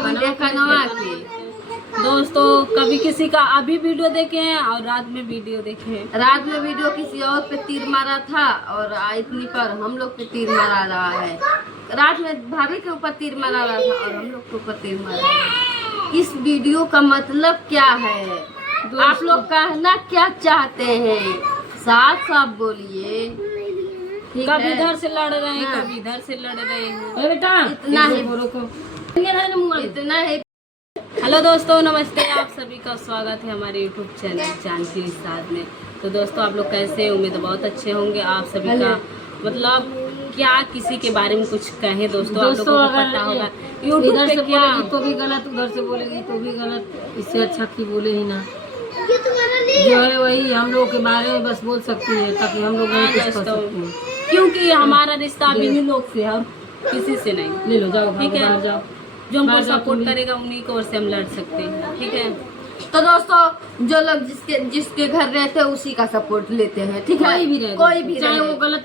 Video बनवा के दोस्तों कभी किसी का अभी वीडियो देखे हैं और रात में वीडियो देखे हैं। रात में वीडियो किसी और पे तीर मारा था और इतनी पर हम लोग पे तीर मारा रहा है। रात में भाभी के ऊपर तीर मारा रहा था और हम लोग के ऊपर तीर मारा रहा है। इस वीडियो का मतलब क्या है? आप लोग कहना क्या चाहते हैं? साफ साफ बोलिए। कभी इधर से लड़ रहे हैं, कभी इधर से लड़ रहे हैं। बेटा इतना ही। हेलो दोस्तों, नमस्ते। आप सभी का स्वागत है हमारे यूट्यूब चैनल जानकी रिश्तात में। तो दोस्तों आप लोग कैसे हैं? उम्मीद बहुत अच्छे होंगे। आप सभी का मतलब क्या किसी के बारे में कुछ कहें दोस्तों, आप लोगों को पता होगा यूट्यूब पे क्या तो भी गलत, उधर से बोलेगी तो भी गलत। इससे अच्छा की बोले ही ना, जो है वही हम लोगों के बारे में बस बोल सकती है ताकि हम लोग दोस्तों, क्योंकि हमारा रिश्ता अभी इन्हीं लोग से है और किसी से नहीं। ले लो, जाओ ठीक है, बाहर जाओ। जो हमको सपोर्ट करेगा उन्हीं को ओर से हम लड़ सकते हैं। ठीक है, तो दोस्तों जो लोग जिसके घर रहते हैं उसी का सपोर्ट लेते हैं। ठीक है, कोई भी चाहे वो गलत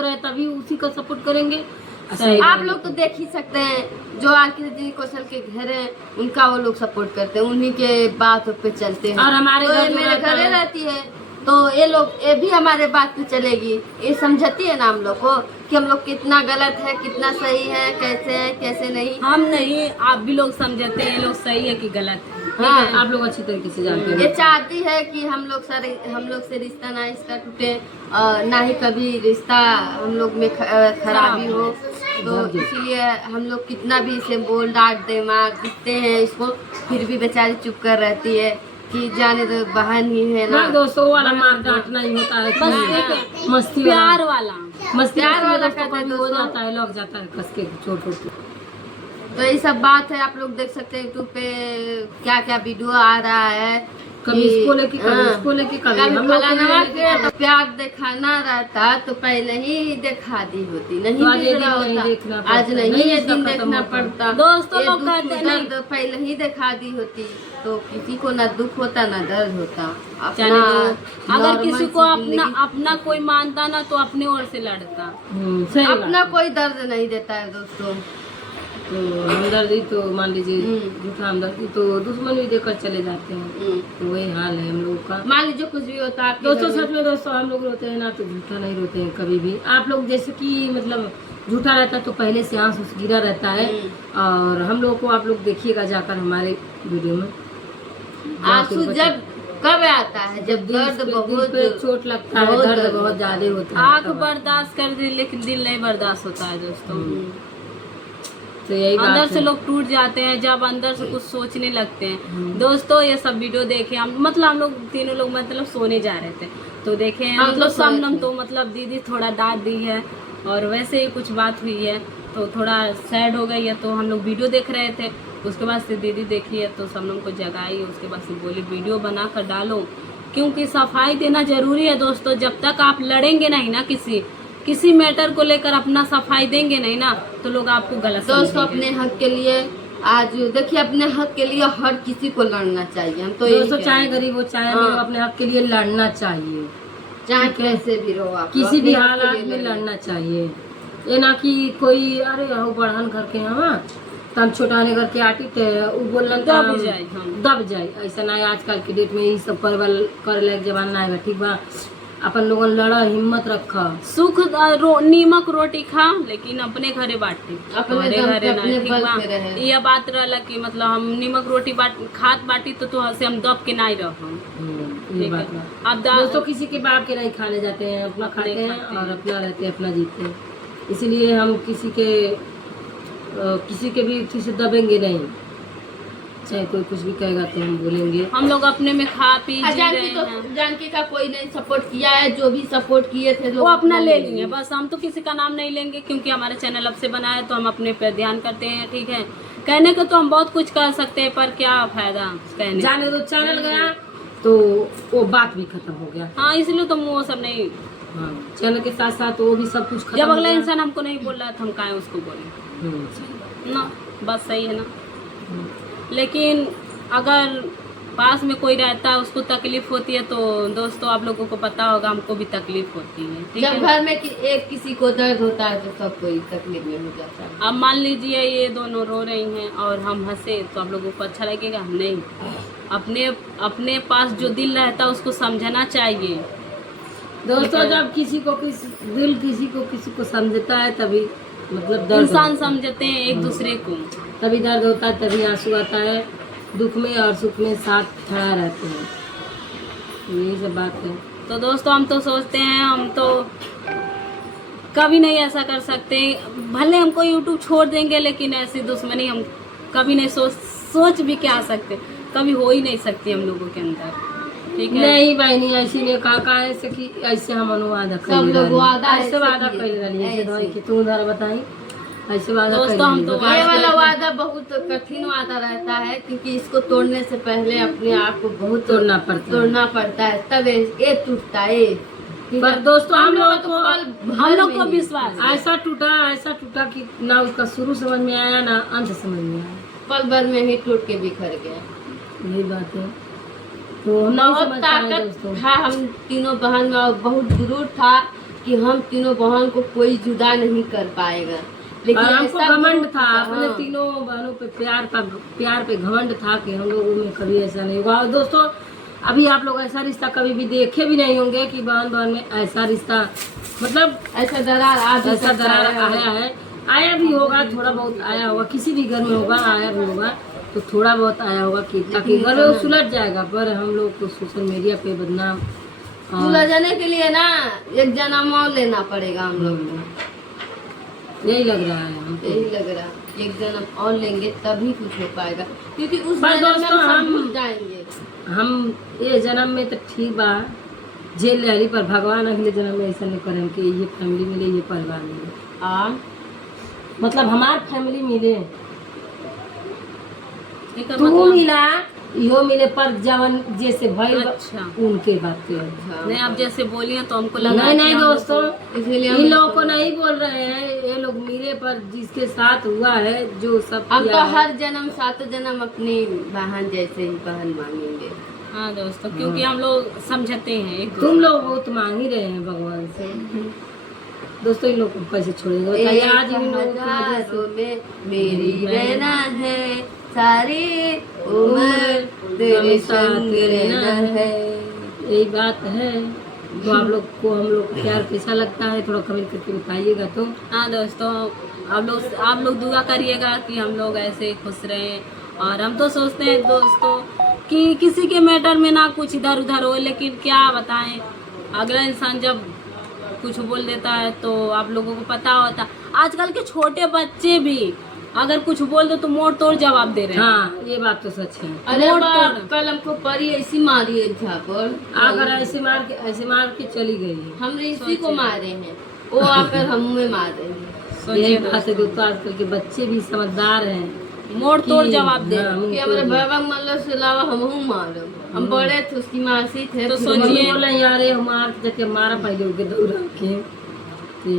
रहे तभी उसी का सपोर्ट करेंगे। आप लोग तो देख ही सकते हैं जो आरती कौशल के घर है उनका वो लोग सपोर्ट करते हैं, उन्हीं के बातों पे चलते हैं। और हमारे तो मेरे घरे रहती है तो ये भी हमारे बात पे चलेगी। ये समझती है ना हम लोग को कि हम लोग कितना गलत है, कितना सही है, कैसे नहीं। हम नहीं, आप भी लोग समझते हैं ये लोग सही है कि गलत है। हाँ, आप लोग अच्छी तरीके से जानते हैं। ये चाहती है कि हम लोग से रिश्ता ना इसका टूटे, ना ही कभी रिश्ता हम लोग में खराबी हो। तो इसीलिए हम लोग कितना भी इसे बोल डांट दे मारते हैं इसको, फिर भी बेचारी चुप कर रहती है कि जाने तो बहन ही है ना। दोस्तों वाला मार डांटना ही होता है, बस मस्ती प्यार वाला का हो जाता है, लग जाता है कस के छोट छोट। तो ये सब बात है, आप लोग देख सकते हैं यूट्यूब पे क्या क्या वीडियो आ रहा है। कभी इसको लेके कभी इसको लेके कभी हम लोग तो प्यार दिखाना रहता तो पहले ही दिखा दी होती, नहीं तो आज नहीं ये दिन देखना पड़ता। दोस्तों लोग कहते हैं दर्द पहले ही दिखा दी होती तो किसी को ना दुख होता ना दर्द होता। अगर किसी को अपना कोई मानता ना तो अपने ओर से लड़ता। अपना कोई दर्द नहीं देता है दोस्तों। तो हमदर्दी तो मान लीजिए झूठा हमदर्दी तो दुश्मन भी देकर चले जाते हैं। तो वही हाल है हम लोग का। मान लीजिए कुछ भी होता है दोस्तों, सच में दोस्तों हम लोग रोते हैं ना तो झूठा नहीं रोते हैं कभी भी। आप लोग जैसे कि मतलब झूठा रहता है तो पहले से आंसू गिरा रहता है। और हम लोग को आप लोग देखिएगा जाकर हमारे वीडियो में आंसू जब कब आता है, जब दर्द बहुत चोट लगता है, दर्द बहुत ज्यादा होता है। आँख बर्दाश्त कर दे लेकिन दिल नहीं बर्दाश्त होता है दोस्तों। तो यही अंदर से लोग टूट जाते हैं जब अंदर से कुछ सोचने लगते हैं। दोस्तों ये सब वीडियो देखे हम, मतलब हम लोग तीनों लोग मतलब सोने जा रहे थे तो देखे हैं मतलब समनम तो मतलब दीदी थोड़ा डांट दी है और वैसे ही कुछ बात हुई है तो थोड़ा सैड हो गई है। तो हम लोग वीडियो देख रहे थे, उसके बाद से दीदी देखी है तो समनम को जगाई, उसके बाद से बोली वीडियो बना कर डालो क्योंकि सफाई देना जरूरी है दोस्तों। जब तक आप लड़ेंगे नहीं ना किसी मैटर को लेकर अपना सफाई देंगे नहीं ना तो लोग आपको गलत दोस्तों अपने हक के लिए आज देखिए, अपने हक के लिए हर किसी को लड़ना चाहिए। हम तो दोस्तों चाहे गरीब हो चाहे अमीर हो अपने हक के लिए लड़ना चाहिए, चाहे कैसे भी रहो आप किसी भी हालात में लड़ना चाहिए। ये ना कि कोई अरे हो बढ़न घर के यहाँ तम छोटा घर के आटी थे वो बोलना दब जाए ऐसा ना। आजकल के डेट में ये सब कर लायक जमाना है। ठीक बा, अपन लोगों लड़ा हिम्मत रखा, सुख नीमक रोटी खा लेकिन अपने घरे बांटी, अपने घरे ना। ठीक बा, ये बात रहला कि मतलब हम नीमक रोटी खात बाटी तो से हम दब के नहीं रह। अब दोस्तों किसी के बाप के नहीं खाने जाते हैं, अपना खाते हैं और अपना रहते हैं, अपना जीते हैं। इसीलिए हम किसी के भी किसी से दबेंगे नहीं, चाहे कोई कुछ भी कहेगा तो हम बोलेंगे। हम लोग अपने में खा पी जानकी का कोई नहीं सपोर्ट किया है, जो भी सपोर्ट किए थे वो अपना ले लेंगे। बस हम तो किसी का नाम नहीं लेंगे क्योंकि हमारा चैनल अब से बना है तो हम अपने पे ध्यान करते हैं। ठीक है, कहने को तो हम बहुत कुछ कर सकते हैं पर क्या फायदा कहने। जाने दो, चैनल गया तो वो बात भी खत्म हो गया। हाँ, इसलिए तो वो सब नहीं। हाँ, चैनल के साथ साथ वो भी सब कुछ खत्म। जब अगला इंसान हमको नहीं बोल रहा था हम काहे उसको बोले ना। बस सही है ना। लेकिन अगर पास में कोई रहता है उसको तकलीफ होती है, तो दोस्तों आप लोगों को पता होगा हमको भी तकलीफ होती है, ठीक जब है। घर में एक किसी को दर्द होता है तो सब कोई तकलीफ में हो जाता है। अब मान लीजिए ये दोनों रो रही हैं और हम हंसे तो आप लोगों को अच्छा लगेगा? नहीं। अपने अपने पास जो दिल रहता है उसको समझना चाहिए दोस्तों। जब किसी को किसी को समझता है तभी मतलब दर्द इंसान होता है। समझते हैं एक दूसरे को। तभी दर्द होता है, तभी आंसू आता है। दुख में और सुख में साथ खड़ा रहते हैं, यही सब बात है। तो दोस्तों हम तो सोचते हैं हम तो कभी नहीं ऐसा कर सकते, भले हमको यूट्यूब छोड़ देंगे लेकिन ऐसी दुश्मनी हम कभी नहीं सोच भी क्या सकते, कभी हो ही नहीं सकती हम लोगों के अंदर, ठीक है। नहीं बहनी ऐसी ने कहा ऐसे कि ऐसे हम अनुवाद सब लोग वादा ऐसे वादा कर रही है ऐसे। कि तू उधर बताई ऐसे वादा कर दोस्तों, हम तो रही है। ये वाला वादा बहुत कठिन वादा रहता है, क्योंकि इसको तोड़ने से पहले अपने आप को बहुत तोड़ना पड़ता है, तब ये टूटता है। पर दोस्तों हम लोगों को हम लोग को विश्वास है। ऐसा टूटा कि ना उसका शुरू समझ में आया ना अंत समझ में आया, पल भर में ही टूट के बिखर गया। यही बात है। तो हम नहीं बहुत समझ पाए ताकत दोस्तों। था हम तीनों बहन में, और बहुत गुरूर था कि हम तीनों बहन को कोई जुदा नहीं कर पाएगा। लेकिन और हमको ऐसा घमंड गुरूर था अपने हाँ। तीनों बहनों पे प्यार पे घमंड था कि हम लोगों में कभी ऐसा नहीं हुआ। और दोस्तों अभी आप लोग ऐसा रिश्ता कभी भी देखे भी नहीं होंगे कि बहन में ऐसा रिश्ता मतलब ऐसा दरार ऐसा दरार आया है। आया भी होगा, थोड़ा बहुत आया होगा, किसी भी घर में होगा, आया भी होगा तो थोड़ा बहुत आया होगा कि ताकि घर में वो सुलझ जाएगा। पर हम लोग को सोशल मीडिया पे बदनाम सुलझने के लिए ना एक जन्म और लेना पड़ेगा हम लोग को, यही लग रहा है हमको। यही लग रहा है। एक जन्म और लेंगे तभी कुछ हो पाएगा, क्योंकि उस पर जन्म में दोस्तों हम हम- भूल जाएंगे। हम ये जन्म में तो ठीक बा जेल रही, पर भगवान अगले जन्म में ऐसा नहीं करे कि ये फैमिली मिले, ये परिवार मिले, मतलब हमार फैमिली मिले, एकर तू मतलब मिला यो मिले, पर जवन जैसे भइल अच्छा उनके बात पे। नहीं, आप जैसे बोलिए तो हमको लगा नहीं कि नहीं हम दोस्तों, इसलिए हम इन लोगों इसको- को नहीं बोल रहे हैं, ये लोग मिले पर जिसके साथ हुआ है जो सब हम किया तो है। हर जन्म 7 जन्म अपनी बहन जैसे ही बहन मांगेंगे। हाँ दोस्तों, क्योंकि हम लोग समझते हैं एक तुम लोग बहुत मांग ही रहे हैं भगवान से। दोस्तों इन लोग को कैसे छोड़ेंगे बताइए? आज इन लोगों की वजह से हजारों में मेरी रहना है, सारी उम्र तेरे संग रहना है। यही बात है। तो आप लोग को हम लोग को प्यार कैसा लगता है थोड़ा कमेंट करके बताइएगा। तो हाँ दोस्तों, आप लोग दुआ करिएगा कि हम लोग ऐसे खुश रहें। और हम तो सोचते हैं दोस्तों कि किसी के मैटर में ना कुछ इधर उधर हो, लेकिन क्या बताएं, अगला इंसान जब कुछ बोल देता है तो आप लोगों को पता होता। आजकल के छोटे बच्चे भी अगर कुछ बोल दो तो मोड़ तोड़ जवाब दे रहे हैं। हाँ ये बात तो सच है। अरे मोड़ बाप, तोड़। कल हमको परी ऐसी मारी है झापड़, आकर ऐसे मार के चली गई है। हम इसी को मारे हैं, वो आकर हमें मारे हैं। यही सोचिए बात है दोस्तों, आजकल के बच्चे भी समझदार हैं। मोड़ तोड़ कि- जवाब दे हाँ, रहे हैं। मुंह कि तोड़ हमारे जवाब। बाबा मल्ल से अलावा हम मारो, हम बड़े थे, उसकी मासी थे। तो फिर सोचिए- मम्मी बोला यार ये मार के जाके मारा पहले उनके दौड़ा के।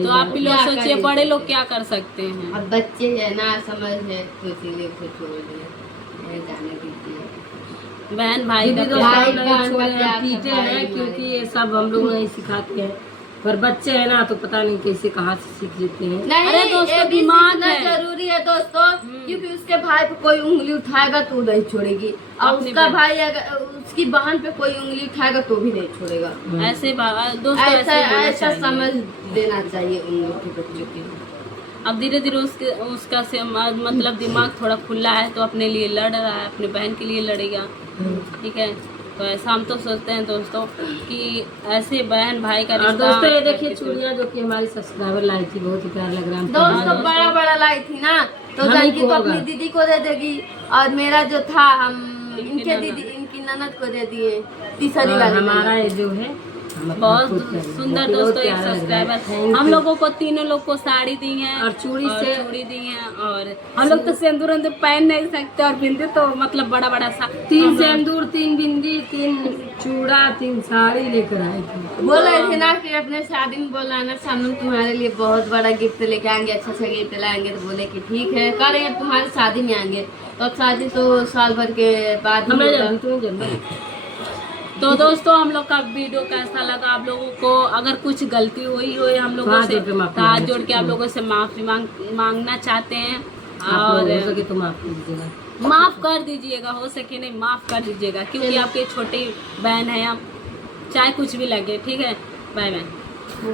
तो आप भी लोग क्या सोचिए करें? बड़े लोग क्या कर सकते हैं। अब बच्चे है ना समझ है, तो इसीलिए उसको छोड़ दिए, जाने दीजिए। बहन भाई फिर भी का दोस्तों भाई हम नहीं बहन छोड़े का क्या हैं, पीटे था, भाई हैं क्योंकि हमारे। ये सब हम लोग नहीं सिखाते हैं। पर बच्चे हैं ना तो पता नहीं कैसे कहाँ से सीख लेते हैं। नहीं, अरे दोस्तों, ये भी दिमाग सीखना है। जरूरी है दोस्तों, क्योंकि उसके भाई पे कोई उंगली उठाएगा तो नहीं छोड़ेगी, और अपनी उसका बहन। भाई अगर उसकी बहन पे कोई उंगली उठाएगा तो भी नहीं छोड़ेगा। ऐसे दोस्तों ऐसा ऐसे होना ऐसा चाहिए। समझ देना चाहिए उन लोग के बच्चों के। अब धीरे धीरे उसका से मतलब दिमाग थोड़ा खुला है तो अपने लिए लड़ रहा है, अपने बहन के लिए लड़ेगा, ठीक है। तो ऐसा हम तो सोचते हैं दोस्तों कि ऐसे बहन भाई का और रिश्ता। दोस्तों ये देखिए चूड़ियाँ जो कि हमारी सब्सक्राइबर लाई थी, बहुत ही प्यार लग रहा है हमको। दोस्तों बड़ा बड़ा लाई थी ना, तो हम ही जानकी को तो होगा। अपनी दीदी को दे देगी, और मेरा जो था हम इनकी इनके ननद। दीदी इनकी ननद को दे दिए, तीसरी और वाली हमारा ननद। ये जो है हम अपना बहुत खुद करेंगे। सुंदर बहुत दोस्तों एक प्यारा लग रहा है। सब्सक्राइबर Thank हम you। लोगों को तीनों लोग को साड़ी दी है और चूड़ी से चूड़ी दी है। और हम लोग तो सिंदूर अंदूर पहन नहीं सकते, और बिंदी तो मतलब बड़ा बड़ा सा 3 सिंदूर 3 बिंदी 3 चूड़ा 3 साड़ी लेकर आए थे। बोल रहे थे ना कि अपने शादी में बोलाना, सामने तुम्हारे लिए बहुत बड़ा गिफ्ट लेके आएंगे, अच्छा गिफ्ट लाएंगे। तो बोले कि ठीक है, कह रहे हैं तुम्हारी शादी में आएंगे। तो अब शादी तो साल भर के बाद ही हमें होगा। जल्दी तो जल्दी तो दोस्तों हम लोग का वीडियो कैसा लगा आप लोगों को? अगर कुछ गलती हुई हो हम लोगों हाथ से, जोड़ के माफी हाथ मांगना जोड़ के आप लोगों से माफी मांगना चाहते हैं आप लोग हो और सके तो माफ कर दीजिएगा। माफ कर दीजिएगा, हो सके नहीं माफ कर दीजिएगा, क्योंकि आपकी छोटी बहन है, आप चाहे कुछ भी लगे। ठीक है, बाय बाय।